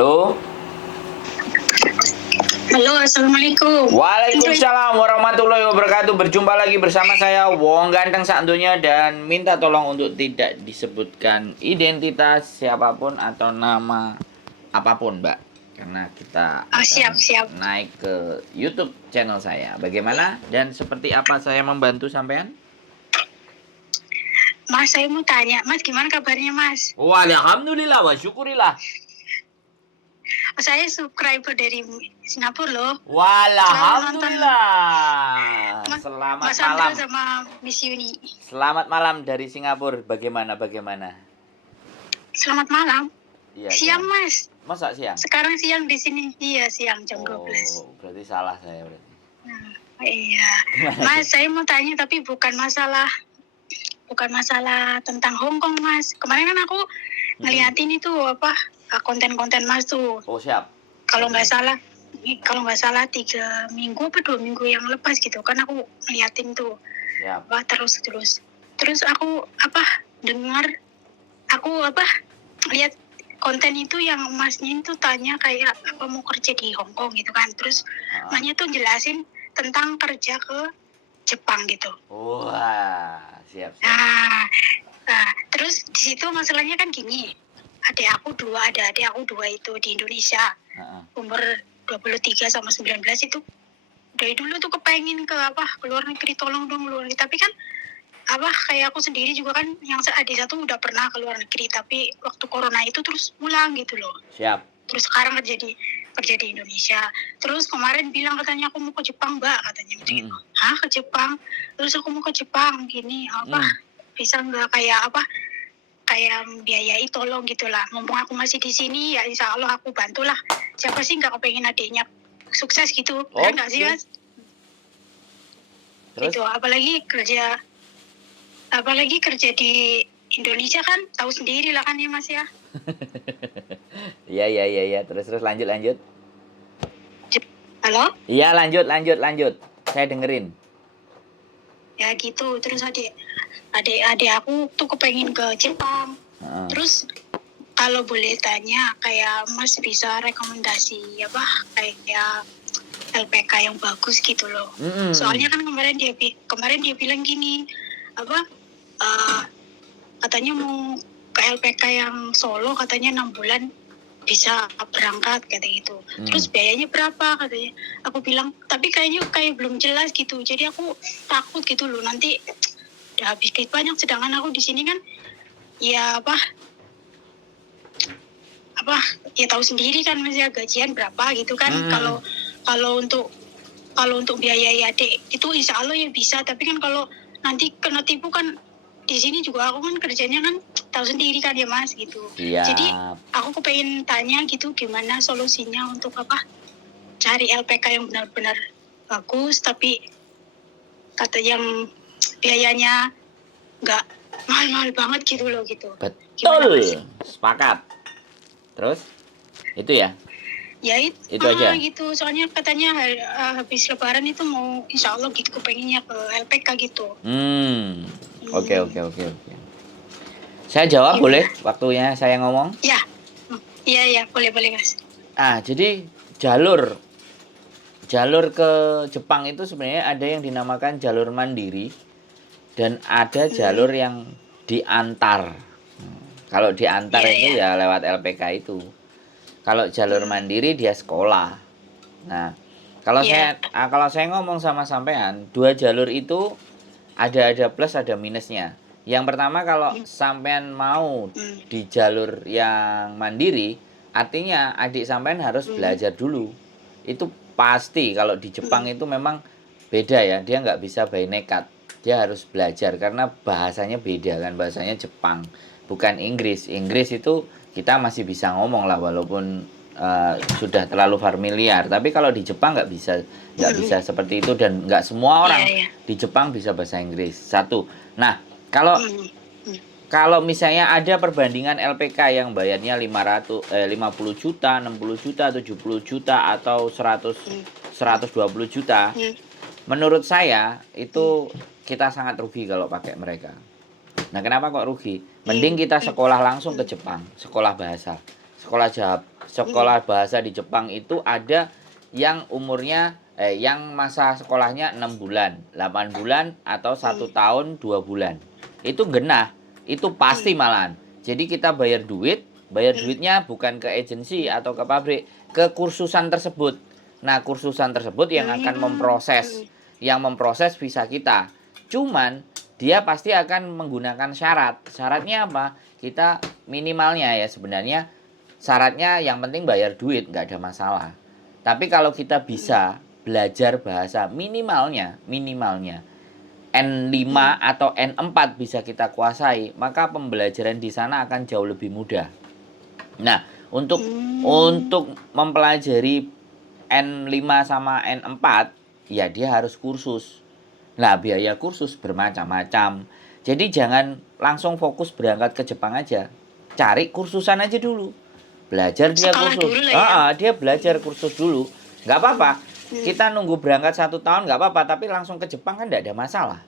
Halo. Halo, assalamualaikum. Waalaikumsalam warahmatullahi wabarakatuh. Berjumpa lagi bersama saya Wong Ganteng Sakdunya dan minta tolong untuk tidak disebutkan identitas siapapun atau nama apapun, Mbak. Karena kita akan Siap. naik ke YouTube channel saya. Bagaimana dan seperti apa saya membantu sampean? Mas, saya mau tanya, Mas gimana kabarnya, Mas? Alhamdulillah wa syukurillah. Saya subscriber dari Singapura loh. Alhamdulillah. Selamat Mas malam. Andra sama Miss Yuni. Selamat malam dari Singapura. Bagaimana? Selamat malam. Iya, Siang, siang. Mas. Masa siang? Sekarang siang di sini. Iya, siang jam 12. Oh, berarti salah saya berarti. Nah, iya. Gimana Mas, saya mau tanya tapi bukan masalah tentang Hong Kong, Mas. Kemarin kan aku ngeliatin itu konten-konten Mas tuh. Oh, siap. Kalau nggak salah 3 minggu apa 2 minggu yang lepas gitu kan aku ngeliatin tuh. Siap. Terus aku lihat konten itu yang masnya itu tanya kayak apa mau kerja di Hong Kong gitu kan. Terus masnya tuh jelasin tentang kerja ke Jepang gitu. Wah, siap. Nah, terus di situ masalahnya kan gini. Ada adik aku dua itu di Indonesia. Umur 23 sama 19 itu dari dulu tuh kepengen ke luar negeri, tolong dong luar negeri. Tapi kan kayak aku sendiri juga kan yang adik satu udah pernah ke luar negeri tapi waktu corona itu terus pulang gitu loh. Siap. Terus sekarang kerja di Indonesia. Terus kemarin bilang katanya aku mau ke Jepang, Mbak, katanya. Hah, ke Jepang? Terus aku mau ke Jepang gini, bisa nggak kayak biayai tolong gitulah. Mumpung aku masih di sini ya insya Allah aku bantulah. Siapa sih nggak kepengen adiknya sukses gitu? Benar nggak sih, Mas? Terus? Itu apalagi kerja di Indonesia kan tahu sendiri lah kan ya, Mas ya. Iya. Terus lanjut. Halo? Iya, lanjut. Saya dengerin. Ya gitu. Terus adik aku tuh kepengen ke Jepang. Terus kalau boleh tanya kayak Mas bisa rekomendasi kayak LPK yang bagus gitu loh. Soalnya kan kemarin dia bilang gini katanya mau ke LPK yang Solo katanya 6 bulan bisa berangkat kayak gitu. Terus biayanya berapa katanya. Aku bilang tapi kayaknya belum jelas gitu. Jadi aku takut gitu loh nanti udah habis duit banyak sedangkan aku di sini kan ya ya tahu sendiri kan Mas ya gajian berapa gitu kan. Kalau untuk biaya adik itu insya Allah ya bisa, tapi kan kalau nanti kena tipu kan di sini juga aku kan kerjanya kan tahu sendiri kan ya Mas gitu. Siap. Jadi aku pengen tanya gitu gimana solusinya untuk cari LPK yang benar-benar bagus tapi kata yang biayanya nggak mahal-mahal banget gitu loh gitu. Betul. Sepakat. Terus? Itu ya? Ya itu aja. Gitu. Soalnya katanya habis Lebaran itu mau insya Allah gitu kepengennya ke LPK gitu. Oke. Saya jawab boleh? Waktunya saya ngomong? Iya, boleh Mas. Jadi jalur ke Jepang itu sebenarnya ada yang dinamakan jalur mandiri dan ada jalur yang diantar. Kalau diantar itu ya lewat LPK itu. Kalau jalur mandiri dia sekolah. Nah, kalau saya ngomong sama sampean, 2 jalur itu ada plus ada minusnya. Yang pertama kalau sampean mau di jalur yang mandiri, artinya adik sampean harus belajar dulu. Itu pasti kalau di Jepang itu memang beda ya, dia nggak bisa by nekat. Dia harus belajar karena bahasanya beda kan, bahasanya Jepang, bukan Inggris. Inggris itu kita masih bisa ngomong lah walaupun sudah terlalu familiar. Tapi kalau di Jepang nggak bisa seperti itu dan nggak semua orang di Jepang bisa bahasa Inggris. Satu. Nah, kalau misalnya ada perbandingan LPK yang bayarnya 50 juta, 60 juta, 70 juta atau 120 juta, menurut saya itu kita sangat rugi kalau pakai mereka. Nah, kenapa kok rugi? Mending kita sekolah langsung ke Jepang, sekolah bahasa, sekolah bahasa di Jepang itu ada yang umurnya yang masa sekolahnya 6 bulan, 8 bulan atau 1 tahun 2 bulan. Itu genah, itu pasti malahan. Jadi kita bayar duitnya bukan ke agensi atau ke pabrik, ke kursusan tersebut. Nah, kursusan tersebut yang akan memproses visa kita. Cuman dia pasti akan menggunakan syarat. Syaratnya apa? Kita minimalnya ya sebenarnya syaratnya yang penting bayar duit, nggak ada masalah. Tapi kalau kita bisa belajar bahasa minimalnya N5 atau N4 bisa kita kuasai, maka pembelajaran di sana akan jauh lebih mudah. Nah, untuk mempelajari N5 sama N4, ya dia harus kursus. Nah, biaya kursus bermacam-macam. Jadi jangan langsung fokus berangkat ke Jepang aja. Cari kursusan aja dulu. Belajar dia Sekolah kursus. dulu lah ya. Dia belajar kursus dulu. Nggak apa-apa. Kita nunggu berangkat 1 tahun nggak apa-apa. Tapi langsung ke Jepang kan nggak ada masalah.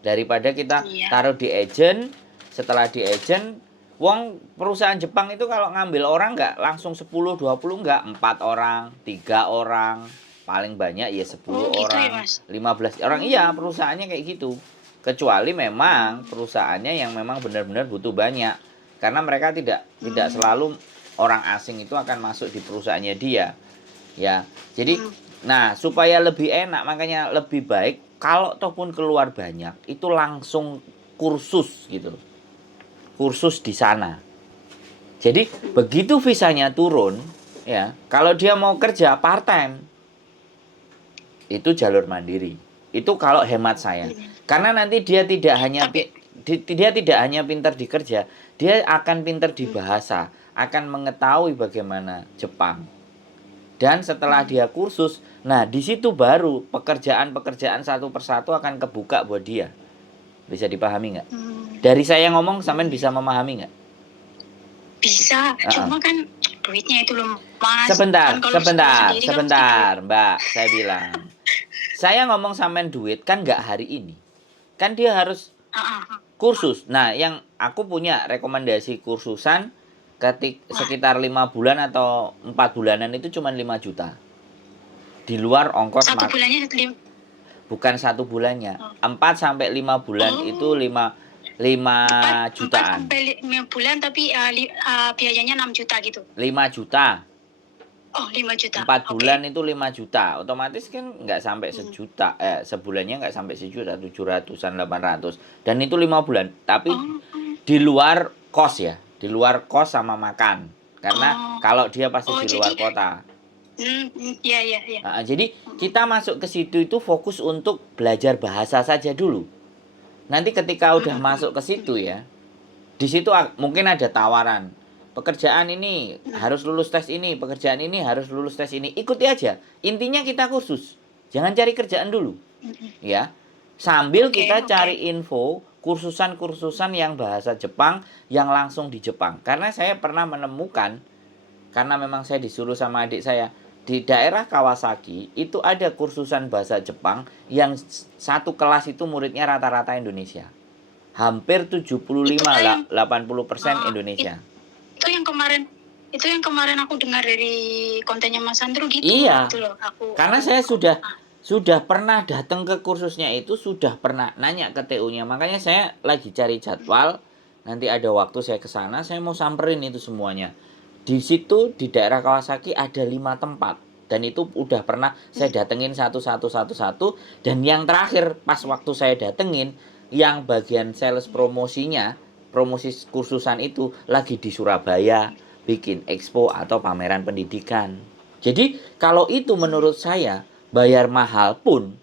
Daripada kita taruh di agent. Setelah di agent, wong perusahaan Jepang itu kalau ngambil orang nggak langsung 10, 20 nggak. 4 orang, 3 orang. Paling banyak ya 10 orang, gitu ya, 15 orang. Iya, perusahaannya kayak gitu. Kecuali memang perusahaannya yang memang benar-benar butuh banyak. Karena mereka tidak selalu orang asing itu akan masuk di perusahaannya dia. Ya. Jadi nah, supaya lebih enak makanya lebih baik kalau toh pun keluar banyak itu langsung kursus gitu loh. Kursus di sana. Jadi begitu visanya turun, ya, kalau dia mau kerja part time itu jalur mandiri. Itu kalau hemat saya. Karena nanti dia tidak hanya pintar di kerja, dia akan pintar di bahasa, akan mengetahui bagaimana Jepang. Dan setelah dia kursus, nah di situ baru pekerjaan-pekerjaan satu persatu akan kebuka buat dia. Bisa dipahami nggak? Dari saya ngomong, sampean bisa memahami nggak? Bisa, cuma kan duitnya itu loh, Mas. Sebentar, Kan Mbak, saya bilang. Saya ngomong sampean duit kan nggak hari ini. Kan dia harus kursus. Nah, yang aku punya rekomendasi kursusan sekitar 5 bulan atau 4 bulanan itu cuma 5 juta. Di luar ongkos bulannya bukan 1 bulannya. 4 sampai 5 bulan itu 5 jutaan. 4 sampai 5 bulan tapi biayanya 6 juta gitu. 5 juta. Oh, 5 juta. 4 bulan itu 5 juta. Otomatis kan nggak sampai sejuta. Sebulannya nggak sampai sejuta, 700-an, 800. Dan itu 5 bulan. Tapi di luar kos ya. Di luar kos sama makan. Karena kalau dia pasti di luar kota. Iya. Jadi kita masuk ke situ itu fokus untuk belajar bahasa saja dulu. Nanti ketika udah masuk ke situ ya. Di situ mungkin ada tawaran. Pekerjaan ini harus lulus tes ini, pekerjaan ini harus lulus tes ini. Ikuti aja. Intinya kita kursus. Jangan cari kerjaan dulu. Ya. Sambil kita cari info kursusan-kursusan yang bahasa Jepang yang langsung di Jepang. Karena saya pernah menemukan, karena memang saya disuruh sama adik saya, di daerah Kawasaki itu ada kursusan bahasa Jepang yang satu kelas itu muridnya rata-rata Indonesia. Hampir 75-80% Indonesia. Itu yang kemarin aku dengar dari kontennya Mas Andrew gitu. Iya. Gitu loh, karena saya sudah pernah datang ke kursusnya itu, sudah pernah nanya ke TU-nya. Makanya saya lagi cari jadwal. Nanti ada waktu saya ke sana, saya mau samperin itu semuanya. Di situ di daerah Kawasaki ada 5 tempat. Dan itu udah pernah saya datengin satu. Dan yang terakhir pas waktu saya datengin, yang bagian sales promosinya, promosi kursusan itu lagi di Surabaya, bikin expo atau pameran pendidikan. Jadi kalau itu menurut saya bayar mahal pun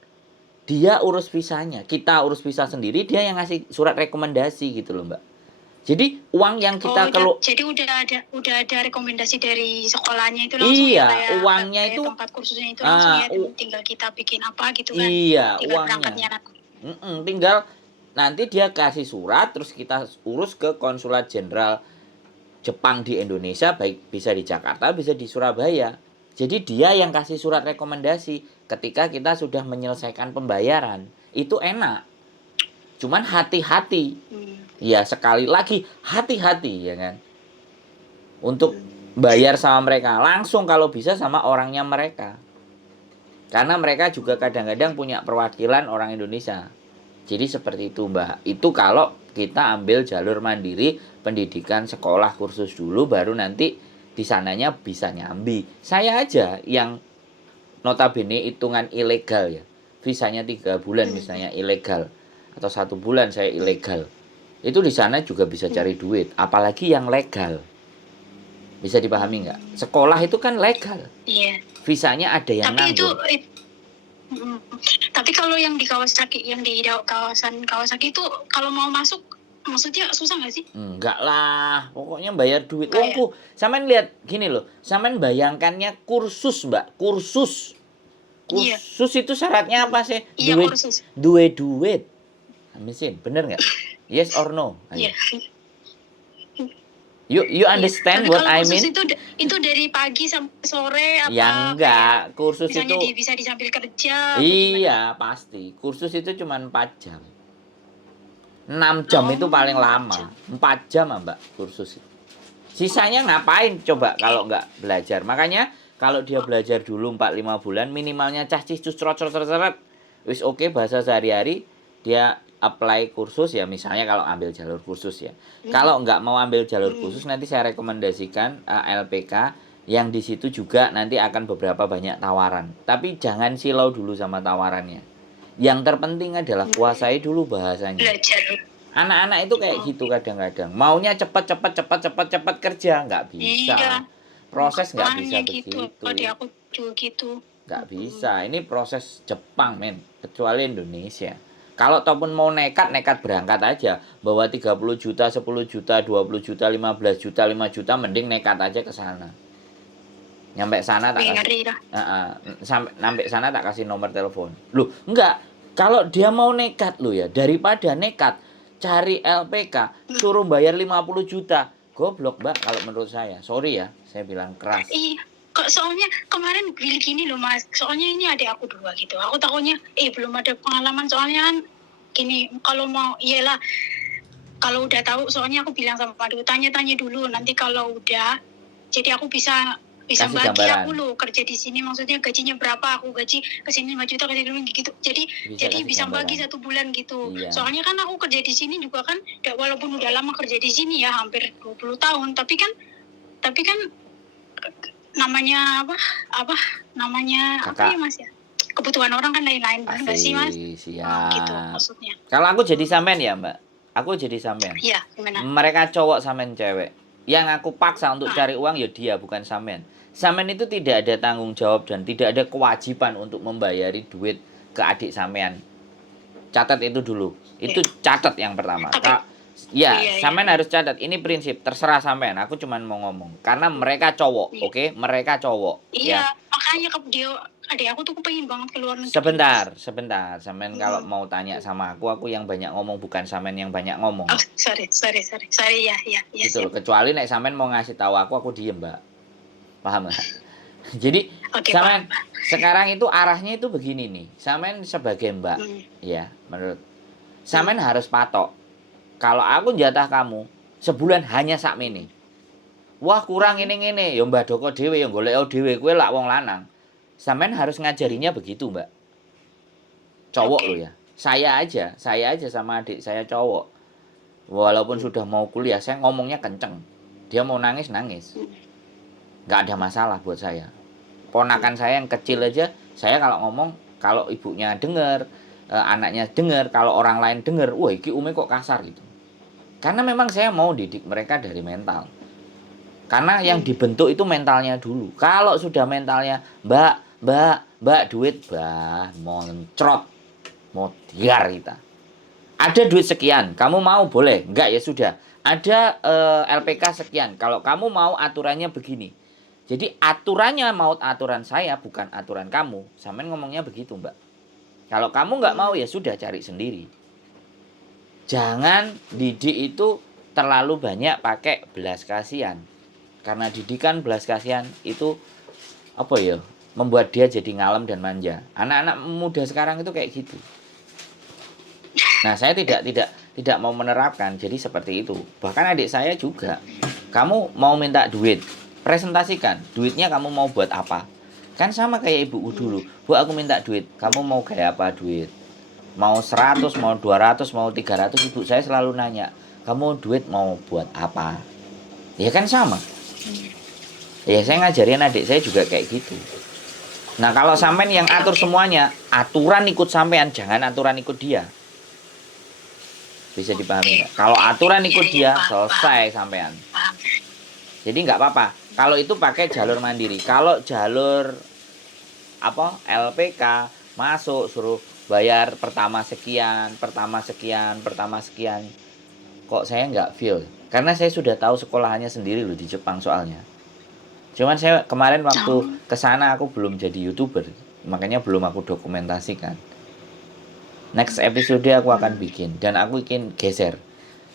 dia urus visanya, kita urus visa sendiri, dia yang ngasih surat rekomendasi gitu loh, Mbak. Jadi uang yang kita jadi udah ada rekomendasi dari sekolahnya itu langsung. Iya, uangnya kayak itu tempat kursusnya itu langsung ya, tinggal kita bikin apa gitu kan. Iya, tinggal uangnya. Tinggal nanti dia kasih surat, terus kita urus ke konsulat jenderal Jepang di Indonesia, baik bisa di Jakarta, bisa di Surabaya. Jadi dia yang kasih surat rekomendasi ketika kita sudah menyelesaikan pembayaran. Itu enak. Cuman hati-hati. Ya sekali lagi hati-hati ya kan. Untuk bayar sama mereka langsung, kalau bisa sama orangnya mereka, karena mereka juga kadang-kadang punya perwakilan orang Indonesia. Jadi seperti itu Mbak. Itu kalau kita ambil jalur mandiri, pendidikan sekolah kursus dulu, baru nanti di sananya bisa nyambi. Saya aja yang notabene hitungan ilegal ya, visanya 3 bulan misalnya ilegal, atau 1 bulan saya ilegal, itu di sana juga bisa cari duit, apalagi yang legal. Bisa dipahami nggak? Sekolah itu kan legal, Iya. visanya ada yang Tapi itu nanggung. tapi kalau yang di Kawasaki, yang di kawasan Kawasaki itu kalau mau masuk, maksudnya susah nggak sih? Enggak lah, pokoknya bayar duit. Enggak ya? Wongku, sampean lihat gini loh, sampean bayangkannya kursus Mbak, kursus. Iya. Kursus itu syaratnya apa sih? Iya, Duit, kursus. duit. Mesin, bener nggak? Yes or no? Ayo. Iya. You understand Tapi what kalau I kursus mean? itu dari pagi sampai sore apa? Ya enggak, kursus Misalnya itu bisa disambil kerja. Apa iya pasti. Kursus itu cuma 4 jam. 6 jam itu paling lama. 4 jam Mbak kursus itu. Sisanya ngapain coba kalau nggak belajar? Makanya kalau dia belajar dulu 4-5 bulan, minimalnya cah cicus cerot. Wis oke, bahasa sehari-hari, dia apply kursus ya, misalnya kalau ambil jalur kursus ya. Kalau nggak mau ambil jalur kursus, nanti saya rekomendasikan LPK yang di situ juga nanti akan beberapa banyak tawaran. Tapi jangan silau dulu sama tawarannya. Yang terpenting adalah kuasai dulu bahasanya. Belajar. Anak-anak itu kayak gitu kadang-kadang. Maunya cepat kerja, nggak bisa. Iya. Proses nggak bisa Makanya gitu. begitu. Adik aku juga gitu. Nggak bisa. Ini proses Jepang, men. Kecuali Indonesia. Kalau ataupun mau nekat berangkat aja. Bawa 30 juta, 10 juta, 20 juta, 15 juta, 5 juta, mending nekat aja ke sana. Nyampe sana tak kasih. Sampai sana tak kasih nomor telepon. Loh, enggak. Kalau dia mau nekat lo ya, daripada nekat cari LPK, suruh bayar 50 juta. Goblok, Mbak, kalau menurut saya. Sorry ya, saya bilang keras. Iya. Kok soalnya kemarin bilik gini loh Mas, soalnya ini adik aku 2 gitu. Aku takutnya belum ada pengalaman, soalnya kan gini, kalau mau iyalah, kalau udah tahu, soalnya aku bilang sama adikku, tanya-tanya dulu, nanti kalau udah, jadi aku bisa Kasih bagi gambaran. aku loh kerja di sini, maksudnya gajinya berapa, aku gaji ke sini 5 juta, ke sini gitu. Jadi bisa bagi 1 bulan gitu. Iya. Soalnya kan aku kerja di sini juga kan, walaupun udah lama kerja di sini ya, hampir 20 tahun, tapi kan namanya namanya Kakak. apa ya Mas ya? Kebutuhan orang kan lain-lain, enggak sih Mas? Siap. Gitu maksudnya. Kalau aku jadi sampean ya, Mbak. Aku jadi sampean. Iya, gimana? Mereka cowok, sampean cewek. Yang aku paksa untuk cari uang ya dia, bukan sampean. Sampean itu tidak ada tanggung jawab dan tidak ada kewajiban untuk membayari duit ke adik sampean. Catat itu dulu. Itu catat yang pertama. Iya, sampean harus catat. Ini prinsip, terserah sampean. Aku cuman mau ngomong. Karena mereka cowok, oke? Mereka cowok. Iya, makanya dia adik aku tuh pengen banget keluar negeri. Sebentar. Sampean kalau mau tanya sama aku yang banyak ngomong, bukan sampean yang banyak ngomong. Oh, sorry ya. Gitu loh. Kecuali nek sampean mau ngasih tahu aku diem, Mbak. Paham nggak? Jadi sampean sekarang itu arahnya itu begini nih. Sampean sebagai Mbak, ya, menurut sampean harus patok. Kalau aku jatah kamu sebulan hanya sakmene. Wah, kurang ini. Ya Mbak Doko dhewe, ya golek dhewe, kowe lak wong lanang. Sampean harus ngajarinya begitu, Mbak. Cowok lo ya. Saya aja sama adik saya cowok. Walaupun sudah mau kuliah, saya ngomongnya kenceng. Dia mau nangis. Nggak ada masalah buat saya. Ponakan saya yang kecil aja, saya kalau ngomong, kalau ibunya denger, anaknya denger, kalau orang lain denger, wah iki Umi kok kasar gitu. Karena memang saya mau didik mereka dari mental. Karena yang dibentuk itu mentalnya dulu. Kalau sudah mentalnya, mbak duit, moncrot, mau diar kita. Ada duit sekian, kamu mau boleh, enggak ya sudah. Ada LPK sekian, kalau kamu mau aturannya begini. Jadi aturannya mau aturan saya, bukan aturan kamu. Sampean ngomongnya begitu, Mbak. Kalau kamu nggak mau ya sudah, cari sendiri. Jangan didik itu terlalu banyak pakai belas kasihan. Karena didikan belas kasihan itu apa ya? Membuat dia jadi ngalem dan manja. Anak-anak muda sekarang itu kayak gitu. Nah, saya tidak mau menerapkan. Jadi seperti itu. Bahkan adik saya juga. Kamu mau minta duit, presentasikan duitnya kamu mau buat apa. Kan sama kayak ibuku dulu. Bu, aku minta duit, kamu mau kayak apa duit? Mau 100, mau 200, mau 300, ibu saya selalu nanya, kamu duit mau buat apa? Ya kan sama. Ya saya ngajarin adik saya juga kayak gitu. Nah kalau sampean yang atur semuanya, aturan ikut sampean, jangan aturan ikut dia. Bisa dipahami nggak? Kalau aturan ikut dia, selesai sampean. Jadi nggak apa-apa. Kalau itu pakai jalur mandiri. Kalau jalur apa LPK masuk suruh bayar pertama sekian. Kok saya nggak feel? Karena saya sudah tahu sekolahannya sendiri loh di Jepang soalnya. Cuman saya kemarin waktu kesana aku belum jadi YouTuber, makanya belum aku dokumentasikan. Next episode aku akan bikin dan aku ingin geser.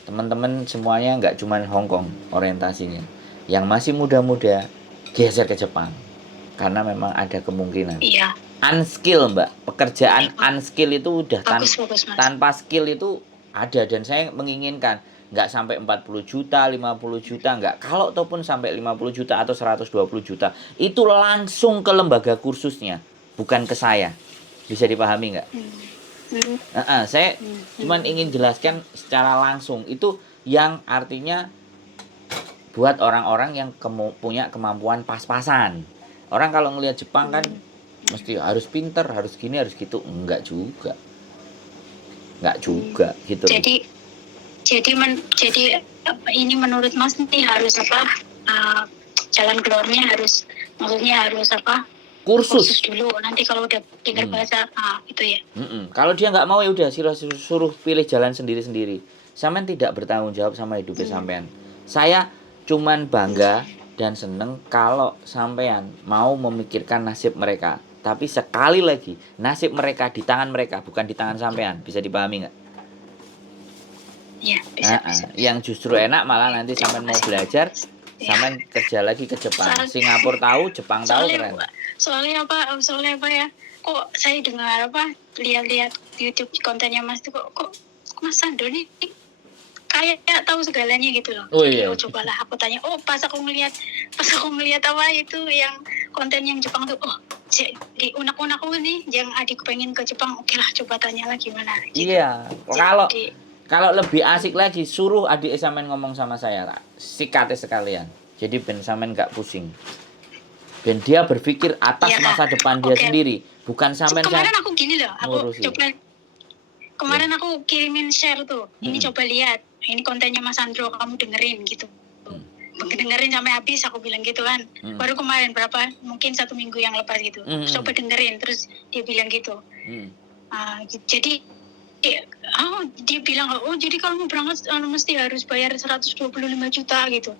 Teman-teman semuanya nggak cuma Hongkong orientasinya. Yang masih muda-muda geser ke Jepang. Karena memang ada kemungkinan. Iya. Unskill, Mbak. Pekerjaan unskill itu udah Bagus, tanpa skill itu ada dan saya menginginkan nggak sampai 40 juta, 50 juta, nggak. Kalau ataupun sampai 50 juta atau 120 juta, itu langsung ke lembaga kursusnya, bukan ke saya. Bisa dipahami nggak? Saya cuman ingin jelaskan secara langsung. Itu yang artinya buat orang-orang yang punya kemampuan pas-pasan. Orang kalau ngelihat Jepang kan mesti harus pinter, harus gini, harus gitu. Enggak juga gitu. Jadi ini menurut Mas nih harus apa? Jalan keluarnya harus, maksudnya harus apa? Kursus dulu. Nanti kalau udah pinter bahasa, itu ya. Kalau dia nggak mau ya udah suruh pilih jalan sendiri-sendiri. Sampean tidak bertanggung jawab sama hidupnya sampean. Saya cuman bangga dan seneng kalau sampean mau memikirkan nasib mereka. Tapi sekali lagi, nasib mereka di tangan mereka, bukan di tangan sampean. Bisa dipahami nggak? Ya, bisa. Yang justru enak malah nanti sampean mau belajar, sampean kerja lagi ke Jepang. Singapura tahu, Jepang tahu, keren. Soalnya apa ya? Kok saya dengar lihat YouTube kontennya Mas tuh kok Mas Sandro nih kayak tahu segalanya gitu loh. Oh iya. Cobalah aku tanya. Pas aku ngelihat apa itu yang konten yang Jepang tuh, di unek-unekku nih yang adik pengen ke Jepang, oke lah coba tanya lah gimana. Gitu. Iya. Kalau lebih asik lagi, suruh adik sampean ngomong sama saya, sikatnya sekalian. Jadi ben sampean nggak pusing. Dan dia berpikir atas masa depan dia sendiri, bukan sampean. Kemarin aku gini loh, kemarin aku kirimin share tuh. Ini coba lihat, ini kontennya Mas Sandro, kamu dengerin gitu. Dengerin sampai habis, aku bilang gitu kan. Baru kemarin mungkin 1 minggu yang lepas gitu. Coba dengerin, terus dia bilang gitu. Jadi dia bilang, jadi kalau mau berangkat mesti harus bayar 125 juta gitu.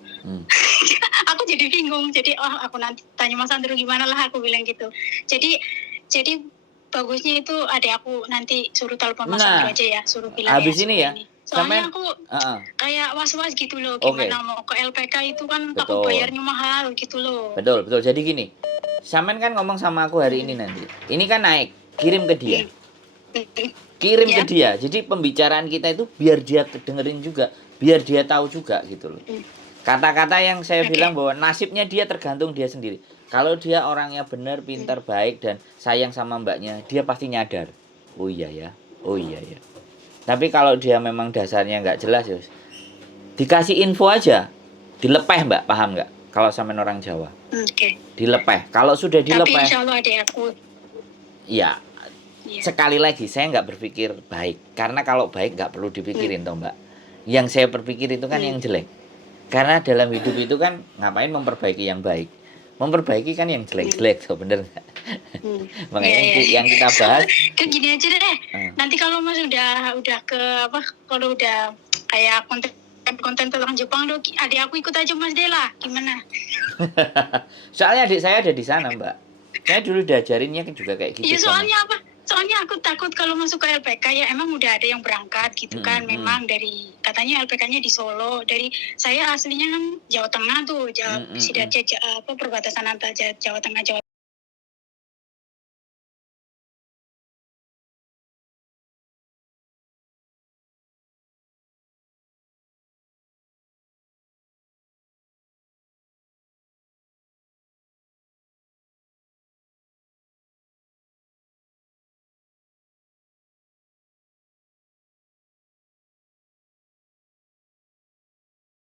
Aku jadi bingung. Jadi aku nanti tanya Mas Sandro gimana lah, aku bilang gitu. Jadi bagusnya itu ada aku nanti suruh telepon Mas Sandro aja ya, suruh bilang habis ini ya. Soalnya aku kayak was-was gitu loh, gimana mau ke LPK itu kan takut bayarnya mahal gitu loh. Betul. Jadi gini, sampean kan ngomong sama aku hari ini nanti. Ini kan naik, kirim ke dia. Ke dia. Jadi pembicaraan kita itu biar dia dengerin juga, biar dia tahu juga gitu loh. Kata-kata yang saya bilang bahwa nasibnya dia tergantung dia sendiri. Kalau dia orangnya benar, pintar, baik dan sayang sama mbaknya, dia pasti nyadar. Oh iya ya. Tapi kalau dia memang dasarnya nggak jelas ya, dikasih info aja, dilepeh mbak, paham nggak? Kalau sampean orang Jawa, dilepeh. Kalau sudah dilepeh, tapi insya Allah ada aku. Ya, sekali lagi saya nggak berpikir baik, karena kalau baik nggak perlu dipikirin toh mbak. Yang saya berpikir itu kan yang jelek. Karena dalam hidup itu kan ngapain memperbaiki yang baik? Memperbaiki kan yang jelek-jelek tuh, bener nggak? Makanya yang kita bahas. Kan gini aja deh. Nanti kalau Mas udah kalau udah kayak konten tentang Jepang tuh, adik aku ikut aja Mas Dela, gimana? Soalnya adik saya ada di sana mbak. Saya dulu diajarinnya juga kayak gitu. Iya soalnya aku takut kalau masuk ke LPK ya emang udah ada yang berangkat gitu kan. Memang dari katanya LPK-nya di Solo. Dari saya aslinya kan Jawa Tengah tuh, perbatasan antara Jawa Tengah Jawa